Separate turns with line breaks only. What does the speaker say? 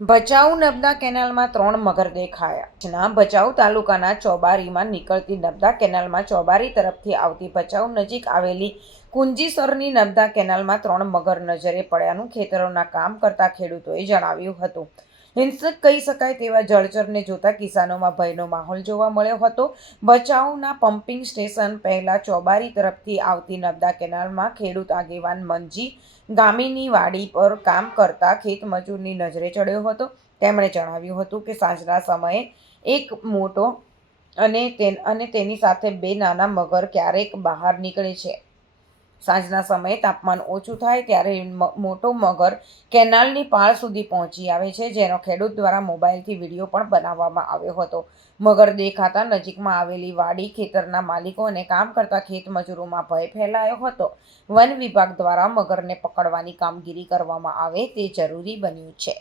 ભચાઉ નબદા કેનાલમાં ત્રણ મગર દેખાયા. જેના ભચાઉ તાલુકાના ચોબારીમાં નીકળતી નબદા કેનાલમાં ચોબારી તરફથી આવતી ભચાઉ નજીક આવેલી કુંજીસરની નબદા કેનાલમાં ત્રણ મગર નજરે પડ્યાનું ખેતરોના કામ કરતા ખેડૂતોએ જણાવ્યું હતું. હિંસક કહી શકાય તેવા જળચરને જોતા કિસાનોમાં ભયનો માહોલ જોવા મળ્યો હતો. ભચાઉના પમ્પિંગ સ્ટેશન પહેલા ચોબારી તરફથી આવતી નર્મદા કેનાલમાં ખેડૂત આગેવાન મંજી ગામીની વાડી પર કામ કરતા ખેત મજૂરની નજરે ચડ્યો હતો. તેમણે જણાવ્યું હતું કે સાંજના સમયે એક મોટો અને તેન, અને તેની સાથે બે નાના મગર ક્યારેક બહાર નીકળે છે. સાંજના સમયે તાપમાન ઓછું થાય ત્યારે મોટો મગર કેનાલની પાળ સુધી પહોંચી આવે છે, જેનો ખેડૂત દ્વારા મોબાઈલથી વીડિયો પણ બનાવવામાં આવ્યો હતો. મગર દેખાતા નજીકમાં આવેલી વાડી ખેતરના માલિકો અને કામ કરતા ખેત મજૂરોમાં ભય ફેલાયો હતો. વન વિભાગ દ્વારા મગરને પકડવાની કામગીરી કરવામાં આવે તે જરૂરી બન્યું છે.